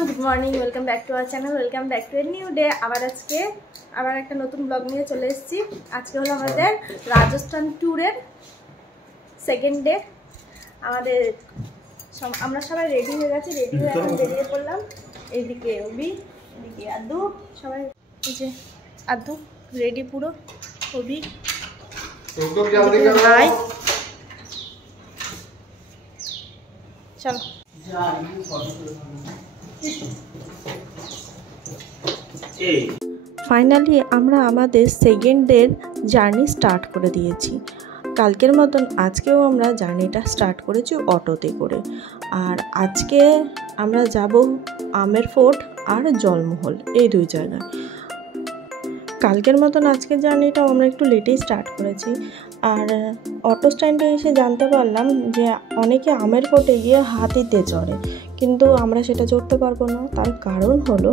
Everyone good morning welcome back to our channel welcome back to a new day আবার আজকে আবার একটা নতুন ব্লগ নিয়ে চলে এসেছি। আজকে হলো আমাদের রাজস্থান ট্যুরের সেকেন্ড ডে। আমাদের আমরা সবাই রেডি হয়ে গেছি, রেডি হয়ে এখন বেরিয়ে পড়লাম। এইদিকে অবি, এদিকে আদু, সবাই এই যে আদু রেডি পুরো, অবি হাই চলো। ফাইনালি আমরা আমাদের সেকেন্ড ডের জার্নি স্টার্ট করে দিয়েছি। কালকের মতন আজকেও আমরা জার্নিটা স্টার্ট করেছি অটোতে করে। আর আজকে আমরা যাব আমের ফোর্ট আর জলমহল, এই দুই জায়গায়। কালকের মতন আজকের জার্নিটাও আমরা একটু লেটেই স্টার্ট করেছি। আর অটো স্ট্যান্ডে এসে জানতে পারলাম যে অনেকে আমের ফোর্টে গিয়ে হাতিতে চড়ে, কিন্তু আমরা সেটা চড়তে পারবো না। তার কারণ হলো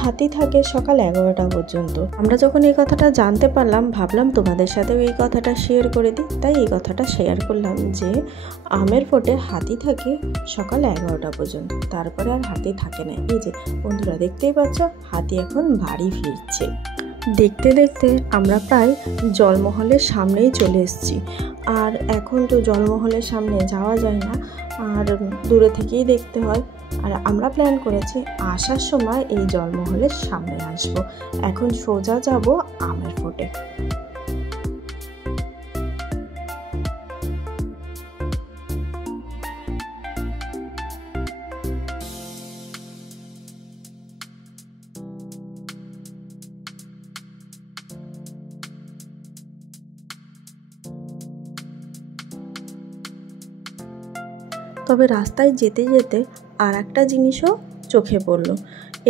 হাতি থাকে সকাল 11টা পর্যন্ত। আমরা যখন এই কথাটা জানতে পারলাম ভাবলাম তোমাদের সাথেও এই কথাটা শেয়ার করে দিই, তাই এই কথাটা শেয়ার করলাম যে আমের ফোর্টে হাতি থাকে সকাল 11টা পর্যন্ত, তারপরে আর হাতি থাকে না। এই যে বন্ধুরা দেখতেই পাচ্ছ, হাতি এখন বাড়ি ফিরছে। দেখতে দেখতে আমরা প্রায় জলমহলের সামনেই চলে এসেছি। আর এখন তো জলমহলের সামনে যাওয়া যায় না, আর দূরে থেকেই দেখতে হয়। আর আমরা প্ল্যান করেছি আসার সময় এই জলমহলের সামনে আসব। এখন সোজা যাব আমের ফোর্টে। তবে রাস্তায় যেতে যেতে আর একটা জিনিসও চোখে পড়লো।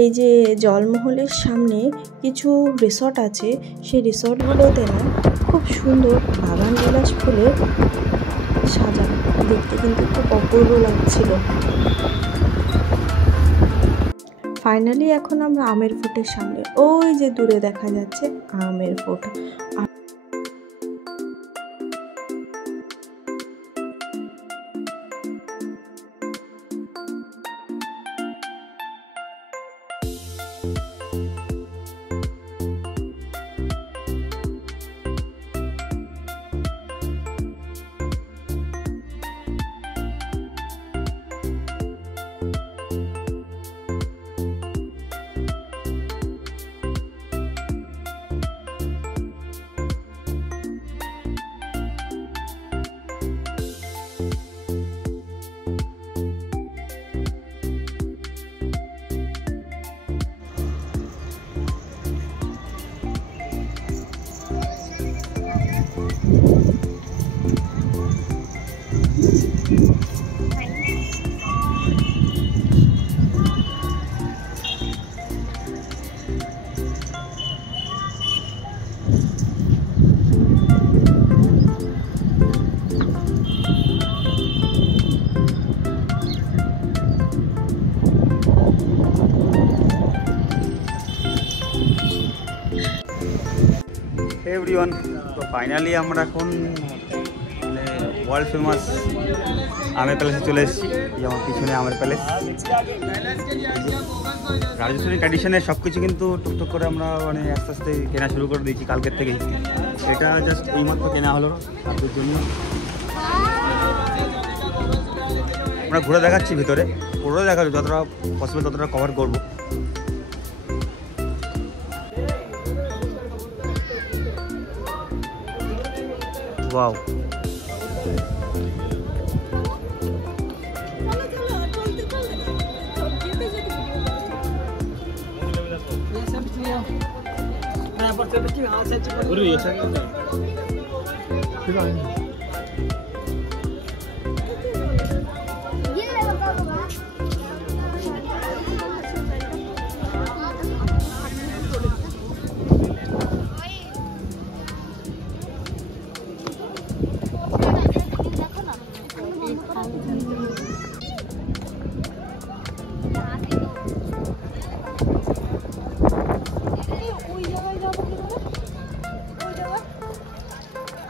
এই যে জলমহলের সামনে কিছু রিসর্ট আছে, সেই রিসর্টগুলোতে না খুব সুন্দর বাগান বিলাস ফুলে সাজানো, দেখতে কিন্তু খুব অপূর্ব লাগছিল। ফাইনালি এখন আমরা আমের ফোর্টের সামনে, ওই যে দূরে দেখা যাচ্ছে আমের ফোর্ট। এভরিওয়ান, তো ফাইনালি আমরা এখন ওয়ার্ল্ড ফেমাস আমের প্যালেসে চলে এসেছি। যেমন পিছনে আমের প্যালেস, রাজস্থানী ট্র্যাডিশনের সব কিছু কিন্তু টুকটুক করে আমরা আস্তে আস্তে কেনা শুরু করে দিয়েছি কালকের থেকেই। এটা জাস্ট এইমাত্র কেনা হলো তাদের জন্য। আমরা ঘুরে দেখাচ্ছি ভিতরে, পুরো দেখাচ্ছি, যতটা পসিবল ততটা কভার করবো। वाओ,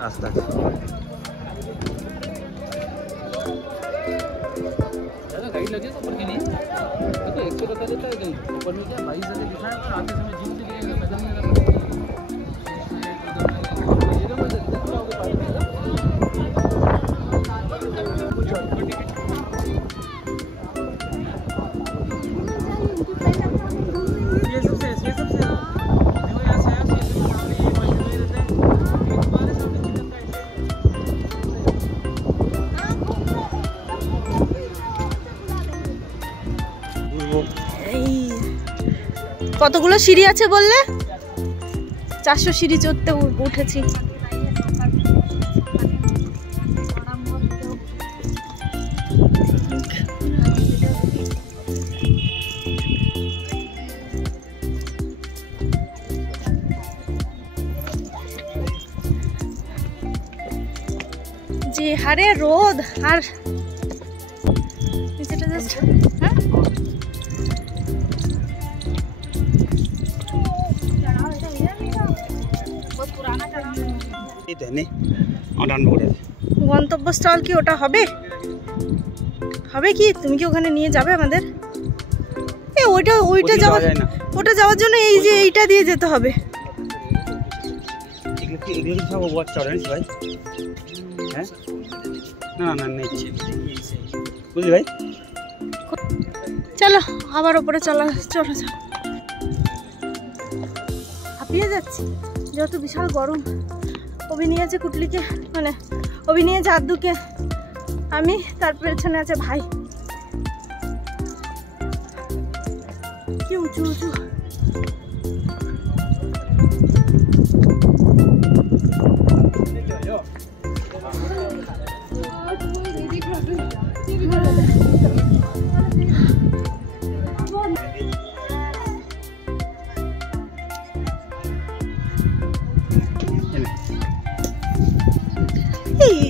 রাস্তা কতগুলো সিঁড়ি আছে বললে? 400 সিঁড়ি চড়তে উঠেছি। যে হারে রোদ আর নিচেটা জাস্ট হ্যাঁ গন্তব্যস্থল কি ওটা হবে? হবে কি? তুমি কি ওখানে নিয়ে যাবে আমাদের? ওইটা যাওয়ার জন্য এই যে এইটা দিয়ে যেতে হবে। চলো আবার ওপরে চলো চলো। হাঁপিয়ে যাচ্ছি যেহেতু বিশাল গরম। অভি নিয়েছে কুটলিকে, মানে অভি নিয়েছে আদ্দুকে, আমি, তার পেছনে আছে ভাই। কি উঁচু উঁচু।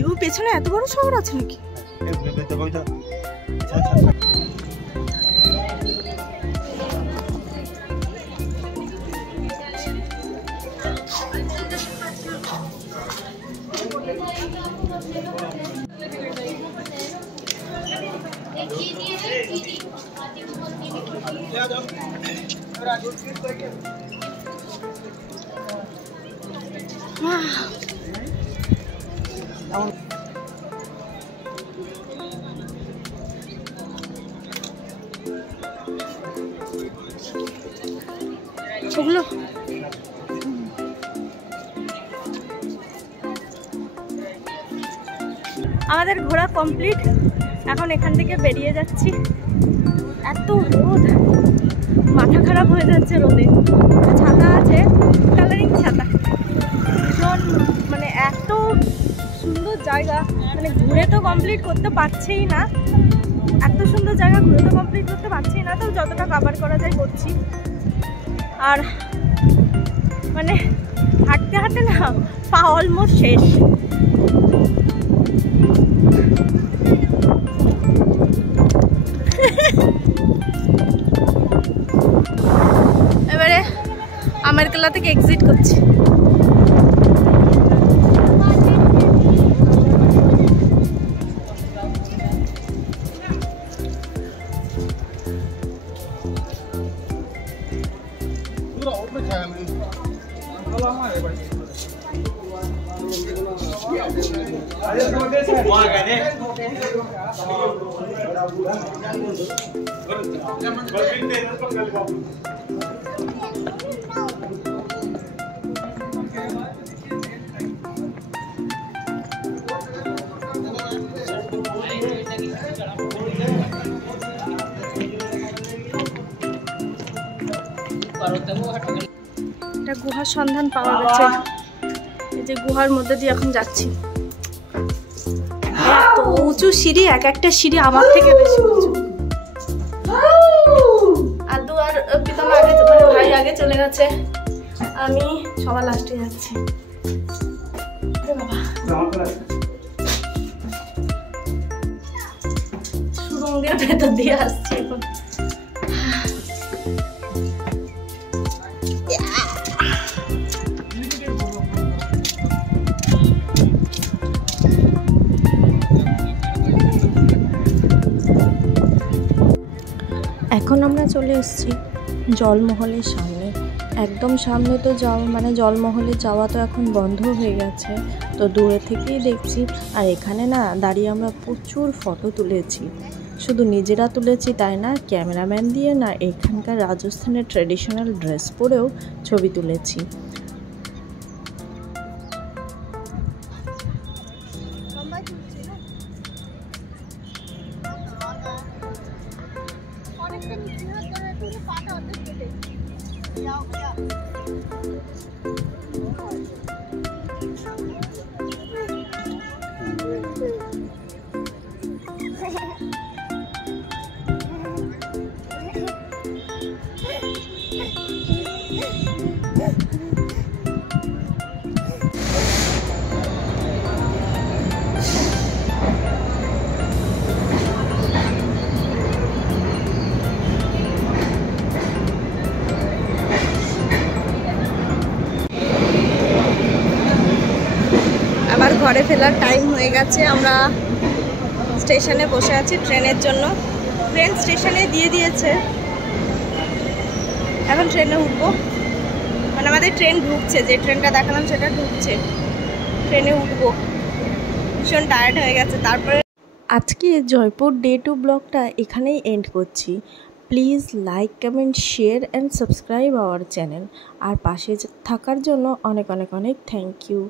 ও পেছনে এত বড় শহর আছে নাকি? ওগুলো আমাদের ঘোরা কমপ্লিট। এখন এখান থেকে বেরিয়ে যাচ্ছি। এত রোদ, মাথা খারাপ হয়ে যাচ্ছে রোদে। ছাতা আছে, কালারিং ছাতা। ভীষণ মানে এত সুন্দর জায়গা, মানে ঘুরে তো কমপ্লিট করতে পারছেই না। এত সুন্দর জায়গা ঘুরে তো কমপ্লিট করতে পারছি না, তো যতটা কভার করা যায় করছি। আর মানে হাঁটতে হাঁটতে না পা অলমোস্ট শেষ। এবারে আমেরকেলা থেকে এক্সিট করছি। একটা গুহার সন্ধান পাওয়া গেছে। এই যে গুহার মধ্যে দিয়ে এখন যাচ্ছি। এত উঁচু সিঁড়ি, এক একটা সিঁড়ি আমার থেকে বেশি উঁচু। আদু আর প্রীতম আগে, মানে ভাই আগে চলে গেছে, আমি সবার লাস্টে যাচ্ছি। সুরঙ্গ দিয়ে ভেতর দিয়ে আসছি এখন। এখন আমরা চলে এসেছি জলমহলের সামনে। একদম সামনে তো জলমহলে যাওয়া তো এখন বন্ধ হয়ে গেছে, তো দূরে থেকেই দেখছি। আর এখানে না দাঁড়িয়ে আমরা প্রচুর ফটো তুলেছি। শুধু নিজেরা তুলেছি তাই না, ক্যামেরাম্যান দিয়ে না, এখানকার রাজস্থানের ট্র্যাডিশনাল ড্রেস পরেও ছবি তুলেছি। আবার ঘরে ফেরার টাইম হয়ে গেছে। আমরা স্টেশনে বসে আছি ট্রেনের জন্য। ট্রেন স্টেশনে দিয়ে দিয়েছে, এখন ট্রেনে উঠবো। মানে আমাদের ট্রেন ঢুকছে, যে ট্রেনটা দেখালাম সেটা ঢুকছে, ট্রেনে উঠবো। ভীষণ টায়ার্ড হয়ে গেছে। তারপরে আজকে জয়পুর ডে 2 ব্লগটা এখানেই এন্ড করছি। Please like, comment, share and subscribe our channel. আর পাশে থাকার জন্য অনেক অনেক অনেক থ্যাংক ইউ।